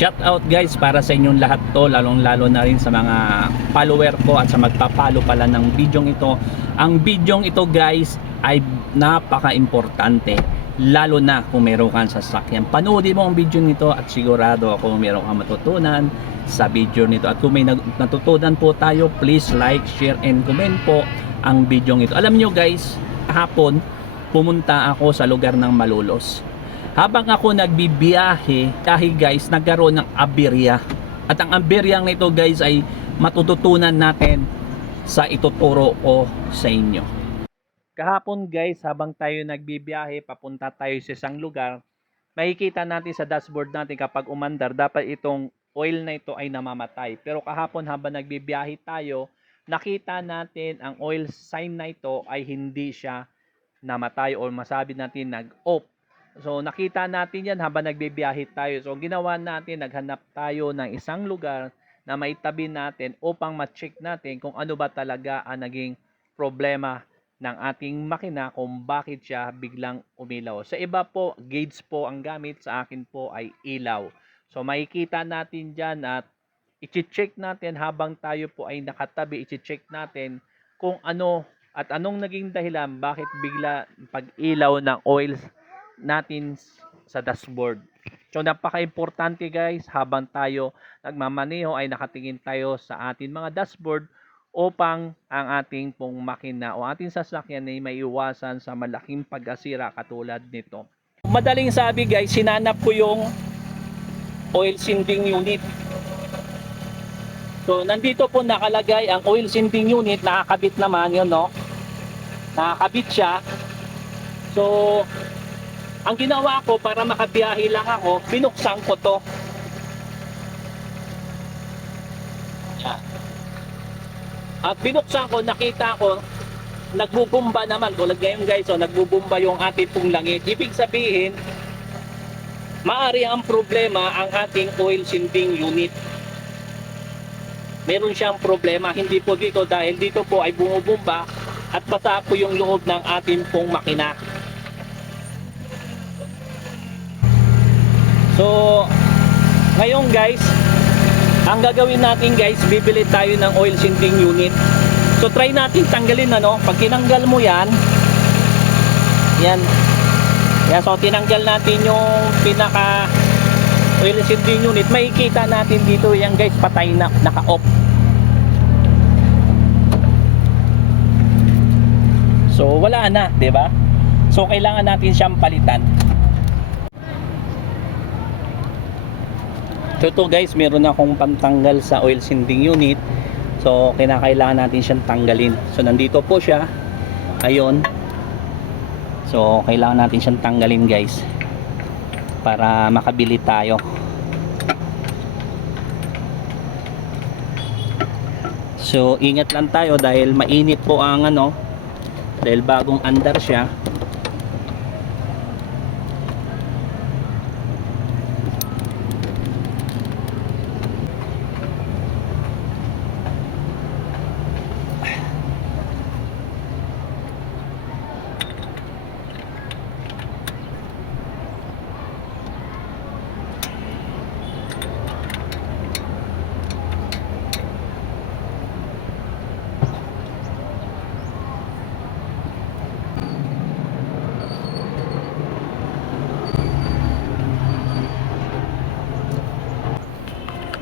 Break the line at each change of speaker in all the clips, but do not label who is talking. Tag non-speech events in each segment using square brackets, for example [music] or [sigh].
Shout out guys para sa inyong lahat to lalong lalo na rin sa mga follower ko at sa magpapalo pala ng bidyong ito. Ang bidyong ito guys ay napaka-importante lalo na kung meron kang sasakyan. Panoodin mo ang video nito at sigurado ako meron kang matutunan sa video nito. At kung may natutunan po tayo, please like, share, and comment po ang video ito. Alam nyo guys, kahapon pumunta ako sa lugar ng Malolos. Habang ako nagbibiyahe, dahil guys, nagkaroon ng aberya. At ang aberyang nito guys ay matututunan natin sa ituturo ko sa inyo. Kahapon guys, habang tayo nagbibiyahe, papunta tayo sa isang lugar, makikita natin sa dashboard natin kapag umandar, dapat itong oil na ito ay namamatay. Pero kahapon habang nagbibiyahe tayo, nakita natin ang oil sign na ito ay hindi siya namatay or masabi natin nag-off. So nakita natin yan habang nagbibiyahe tayo. So ginawa natin, naghanap tayo ng isang lugar na maitabi natin upang ma-check natin kung ano ba talaga ang naging problema ng ating makina kung bakit siya biglang umilaw. Sa iba po, gauge po ang gamit. Sa akin po ay ilaw. So makikita natin dyan at i-check natin habang tayo po ay nakatabi, i-check natin kung ano at anong naging dahilan bakit bigla pag-ilaw ng oils natin sa dashboard. So napaka-importante guys habang tayo nagmamaneho ay nakatingin tayo sa ating mga dashboard upang ang ating pong makina o ating sasakyan ay maiwasan sa malaking pagkasira katulad nito. Madaling sabi guys, sinanap ko yung oil sinding unit. So nandito po nakalagay ang oil sinding unit, nakakabit naman yun no. Nakakabit siya. So ang ginawa ko para makabiyahe lang ako, binuksan ko to. Yan. At binuksan ko, nakita ko, nagbubumba naman. Tulad ngayon guys, so, nagbubumba yung ating pong langit. Ibig sabihin, maari ang problema ang ating oil sinding unit. Meron siyang problema, hindi po dito dahil dito po ay bumubumba at basa po yung loob ng ating pong makina. So, ngayon guys, ang gagawin natin guys, bibili tayo ng oil sinding unit. So, try natin tanggalin ano. Pag tinanggal mo yan, yan. Yan, so tinanggal natin yung pinaka oil sinding unit. Makikita natin dito yan guys, patay na, naka-off. So, wala na, 'di ba? So, kailangan natin siyang palitan. So ito guys, meron akong pantanggal sa oil sinding unit. So kinakailangan natin siyang tanggalin. So nandito po siya. Ayun. So kailangan natin siyang tanggalin guys. Para makabili tayo. So ingat lang tayo dahil mainit po ang ano. Dahil bagong andar siya.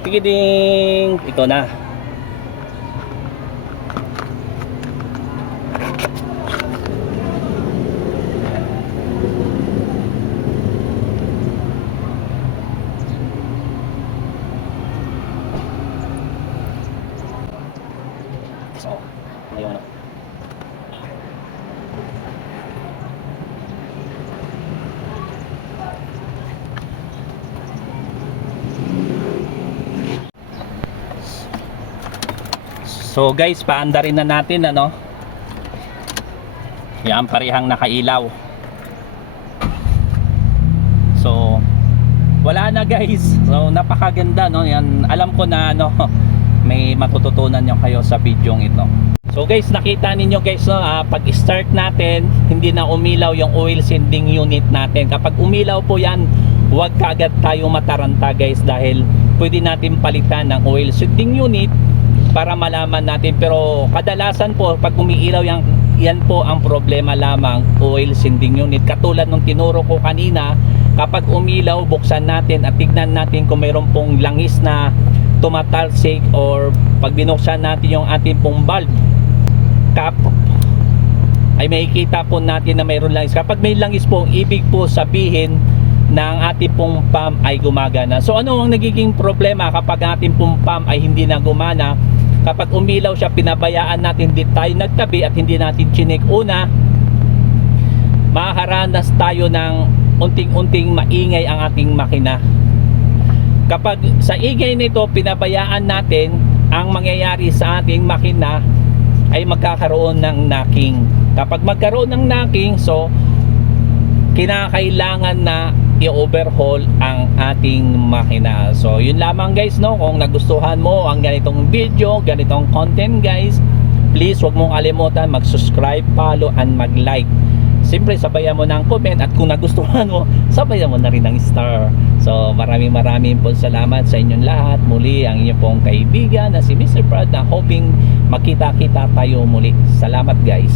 Sige ding. Ito na. So, ayun na. So guys, paandarin na natin ano. Yan parehang nakailaw. So wala na guys. So napakaganda no. Yan alam ko na ano [laughs] may matututunan niyo kayo sa bidyong ito. So guys, nakita ninyo guys no, ah, pag start natin, hindi na umilaw yung oil sending unit natin. Kapag umilaw po yan, huwag kaagad tayo mataranta guys dahil pwede natin palitan ng oil seeding unit para malaman natin. Pero kadalasan po pag umiilaw yan, yan po ang problema lamang oil sending unit. Katulad nung tinuro ko kanina kapag umilaw buksan natin at tignan natin kung mayroon pong langis na tumatalsik or pag binuksan natin yung ating pong bulb kap ay makikita po natin na mayroon langis. Kapag may langis po ibig po sabihin na ang ating pong pump ay gumagana. So ano ang nagiging problema kapag ating pong pump ay hindi na gumana kapag umilaw siya pinabayaan natin di tayo nagtabi at hindi natin chinik. Una makakaranas tayo ng unting-unting maingay ang ating makina. Kapag sa ingay nito pinabayaan natin ang mangyayari sa ating makina ay magkakaroon ng knocking. Kapag magkaroon ng knocking so kinakailangan na i-overhaul ang ating makina. So, yun lamang guys, no? Kung nagustuhan mo ang ganitong video, ganitong content guys, please wag mong kalimutan mag-subscribe, follow, and mag-like. Siyempre, sabayan mo ng comment at kung nagustuhan mo, sabayan mo na rin ng star. So, maraming maraming po salamat sa inyong lahat. Muli, ang inyong pong kaibigan na si Mr. Brad na hoping makita-kita tayo muli. Salamat guys.